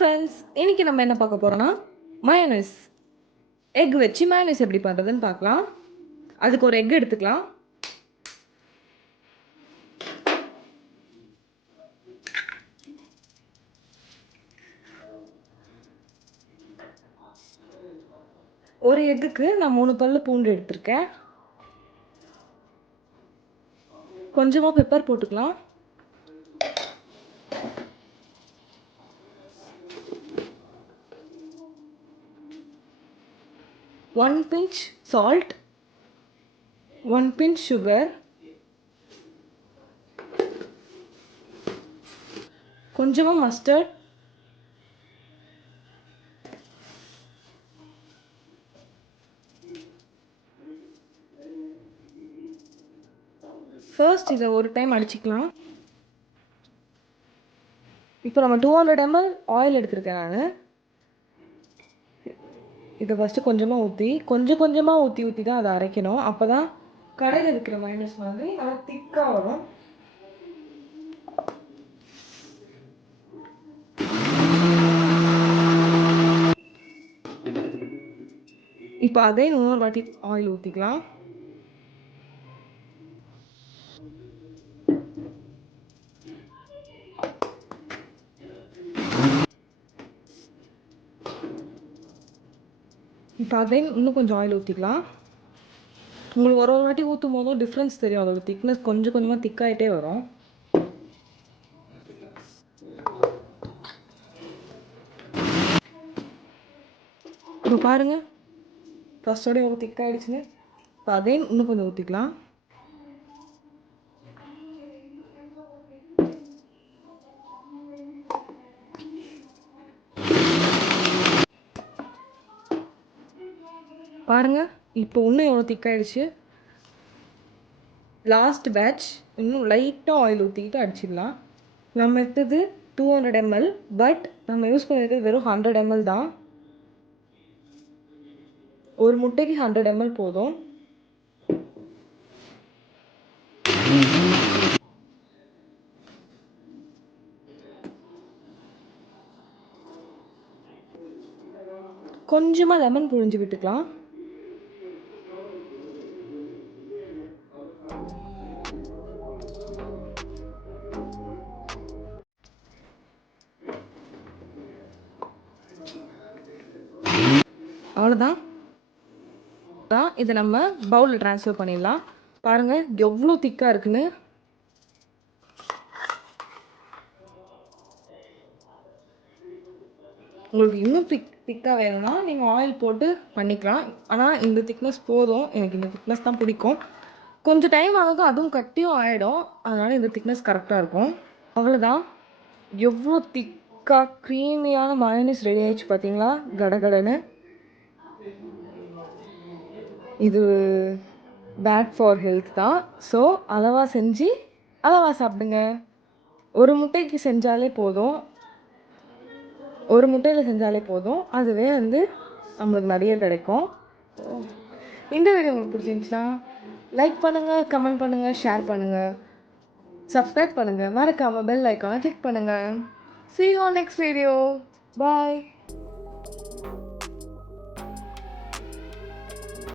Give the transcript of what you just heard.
Friends, இன்றைக்கி நம்ம என்ன பார்க்க போகிறோன்னா மயோனைஸ். எக் வச்சு மயோனைஸ் எப்படி பண்ணுறதுன்னு பார்க்கலாம். அதுக்கு ஒரு எக் எடுத்துக்கலாம். ஒரு எக்குக்கு நான் 3 பல்லு பூண்டு எடுத்திருக்கேன். கொஞ்சமாக பெப்பர் போட்டுக்கலாம். One pinch salt, 1 pinch sugar, கொஞ்சமாக மஸ்டர்ட், ஃபர்ஸ்ட் இதை ஒரு டைம் அடிச்சுக்கலாம். இப்போ நம்ம 200 ml ஆயில் எடுத்திருக்கேன் நான். இதை ஃபஸ்ட்டு கொஞ்சமாக ஊற்றி கொஞ்சமாக ஊற்றி தான் அதை அரைக்கணும். அப்போ தான் கடையில் இருக்கிற மயோனைஸ் மாதிரி நல்லா திக்காக வரும். இப்போ அதே இன்னொரு வாட்டி ஆயில் ஊற்றிக்கலாம். இப்போ அதே இன்னும் கொஞ்சம் ஆயில் ஊற்றிக்கலாம். உங்களுக்கு ஒரு வாட்டி ஊற்றும் போதும் டிஃப்ரென்ஸ் தெரியும். அதோட திக்னஸ் கொஞ்சம் கொஞ்சமாக திக்காகிட்டே வரும். இப்போ பாருங்கள், ஃபஸ்ட்டோட எவ்வளோ திக்காகிடுச்சுன்னு. இப்போ அதே இன்னும் கொஞ்சம் ஊற்றிக்கலாம். பாருங்கள், இப்போ இன்னும் எவ்வளோ திக்காகிடுச்சு. லாஸ்ட் பேட்ச் இன்னும் லைட்டாக ஆயில் ஊற்றிக்கிட்டு அடிச்சிடலாம். நம்ம எடுத்தது 200 ml, பட் நம்ம யூஸ் பண்ணியிருக்கிறது வெறும் 100 ml தான். ஒரு முட்டைக்கு 100 ml போதும். கொஞ்சமாக லெமன் புழிஞ்சு விட்டுக்கலாம். அவ்வளோதான். இதை நம்ம பவுலில் ட்ரான்ஸ்ஃபர் பண்ணிடலாம். பாருங்கள் எவ்வளோ திக்காக இருக்குன்னு. உங்களுக்கு இன்னும் திக்காக வேணும்னா நீங்கள் ஆயில் போட்டு பண்ணிக்கலாம். ஆனால் இந்த திக்னஸ் போதும். எனக்கு இந்த திக்னஸ் தான் பிடிக்கும். கொஞ்சம் டைம் ஆகும், அதுவும் கட்டியும் ஆகிடும். அதனால் இந்த திக்னஸ் கரெக்டாக இருக்கும். அவ்வளோதான். எவ்வளோ திக்காக க்ரீமியான மயோனைஸ் ரெடி ஆகிடுச்சு பார்த்தீங்களா, கடகடன்னு. இது பேட் ஃபார் ஹெல்த் தான். ஸோ அளவாக செஞ்சு அளவாக சாப்பிடுங்க. ஒரு முட்டைக்கு செஞ்சாலே போதும். ஒரு முட்டையில் செஞ்சாலே போதும். அதுவே நம்மளுக்கு நிறைய கிடைக்கும். இந்த வீடியோ உங்களுக்கு பிடிச்சிருந்துச்சுன்னா லைக் பண்ணுங்கள், கமெண்ட் பண்ணுங்கள், ஷேர் பண்ணுங்கள், சப்ஸ்கிரைப் பண்ணுங்கள், மறக்காமல் பெல் ஐக்கானை கிளிக் பண்ணுங்கள். See you on next video. Bye.